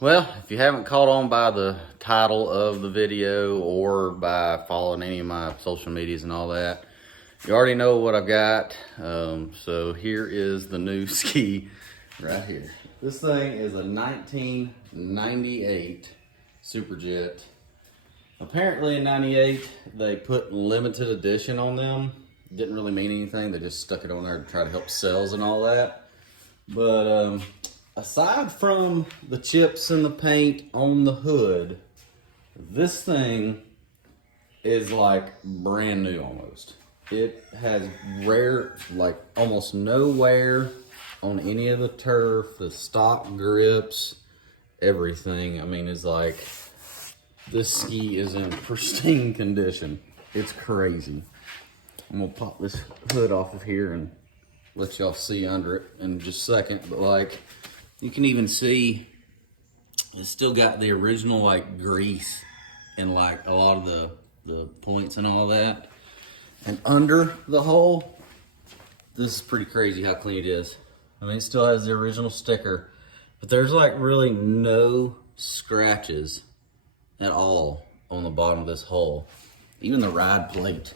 Well, if you haven't caught on by the title of the video or by following any of my social medias and all that, you already know what I've got. So here is the new ski right here. This thing is a 1998 Superjet. Apparently in 98, they put limited edition on them. Didn't really mean anything. They just stuck it on there to try to help sales and all that. But aside from the chips and the paint on the hood, this thing is like brand new almost. It has rare, like almost no wear on any of the turf, the stock grips, everything. I mean, it's like, this ski is in pristine condition. It's crazy. I'm gonna pop this hood off of here and let y'all see under it in just a second. But like, you can even see it's still got the original like grease and like a lot of the points and all that. And under the hole, this is pretty crazy how clean it is. I mean, it still has the original sticker, but there's like really no scratches at all on the bottom of this hole. Even the ride plate.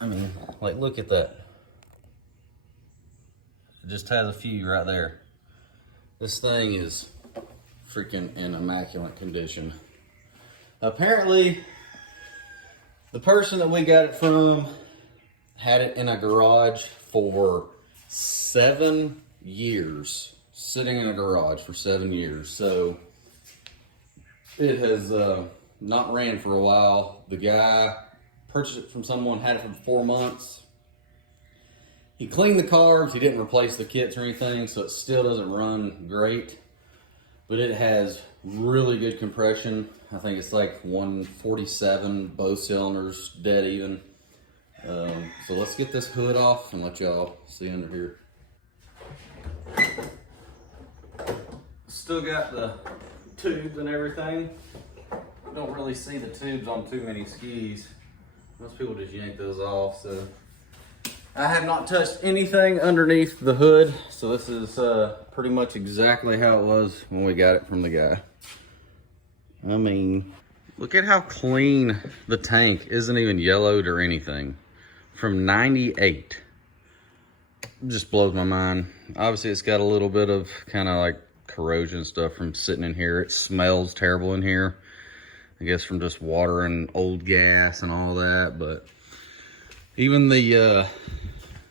I mean, like, look at that. It just has a few right there. This thing is freaking in immaculate condition. Apparently, the person that we got it from had it in a garage for 7 years. Sitting in a garage for 7 years. So, it has not ran for a while. The guy purchased it from someone, had it for 4 months. He cleaned the carbs, he didn't replace the kits or anything, so it still doesn't run great. But it has really good compression. I think it's like 147, both cylinders, dead even. So let's get this hood off and let y'all see under here. Still got the tubes and everything. Don't really see the tubes on too many skis. Most people just yank those off, so. I have not touched anything underneath the hood, so this is pretty much exactly how it was when we got it from the guy. I mean, look at how clean the tank isn't even yellowed or anything. From 98. It just blows my mind. Obviously, it's got a little bit of kind of like corrosion stuff from sitting in here. It smells terrible in here. I guess from just water and old gas and all that, but even the, I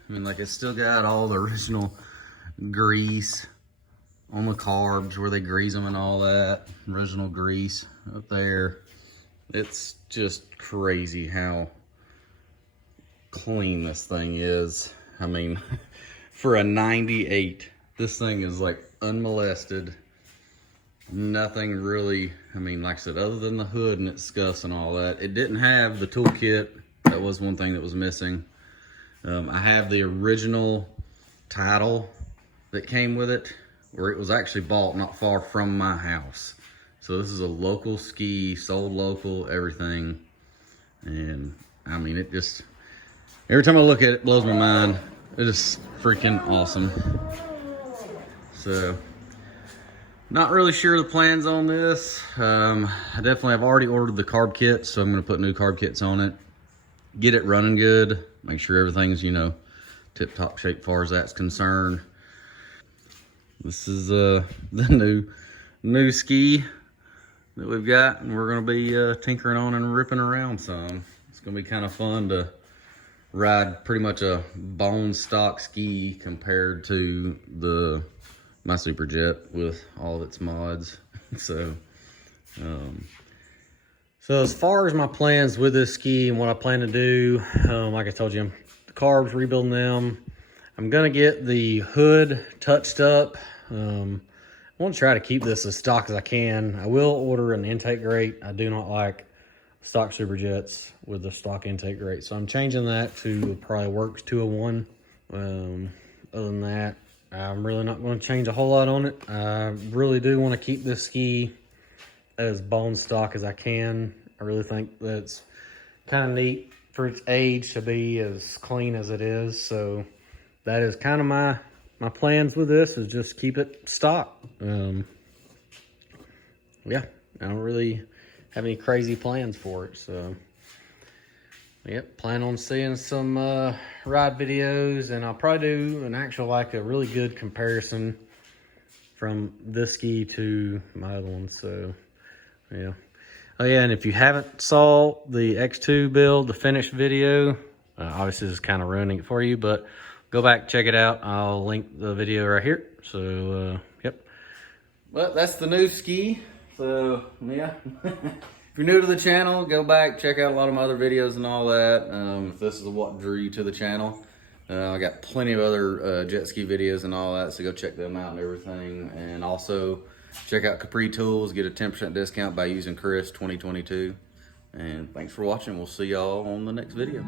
mean, like, it's still got all the original grease on the carbs where they grease them and all that. Original grease up there. It's just crazy how clean this thing is. I mean, for a 98, this thing is like unmolested. Nothing really, I mean, like I said, other than the hood and its scuffs and all that. It didn't have the toolkit. That was one thing that was missing. I have the original title that came with it, where it was actually bought not far from my house. So this is a local ski, sold local, everything. And I mean, it just, every time I look at it, it blows my mind. It is freaking awesome. So, not really sure the plans on this. I definitely have already ordered the carb kit, so I'm gonna put new carb kits on it. Get it running good. Make sure everything's, you know, tip-top shape as far as that's concerned. This is the new ski that we've got, and we're gonna be tinkering on and ripping around some. It's gonna be kind of fun to ride pretty much a bone stock ski compared to my Superjet with all of its mods. So as far as my plans with this ski and what I plan to do, like I told you, the carbs, rebuilding them. I'm gonna get the hood touched up. I want to try to keep this as stock as I can. I will order an intake grate. I do not like stock Superjets with the stock intake grate, so I'm changing that to probably Works 201. Other than that, I'm really not going to change a whole lot on it. I really do want to keep this ski as bone stock as I can. I really think that's kind of neat for its age to be as clean as it is. So that is kind of my plans with this, is just keep it stock. Yeah, I don't really have any crazy plans for it. So yep, plan on seeing some ride videos, and I'll probably do an actual, like, a really good comparison from this ski to my other one. So yeah. Oh yeah, and if you haven't saw the X2 build, the finished video, obviously this is kind of ruining it for you, but go back, check it out. I'll link the video right here. So yep. Well, that's the new ski. So yeah. If you're new to the channel, go back, check out a lot of my other videos and all that. If this is what drew you to the channel, I got plenty of other jet ski videos and all that, so go check them out and everything. And also check out Capri Tools, get a 10% discount by using Chris 2022. And thanks for watching. We'll see y'all on the next video.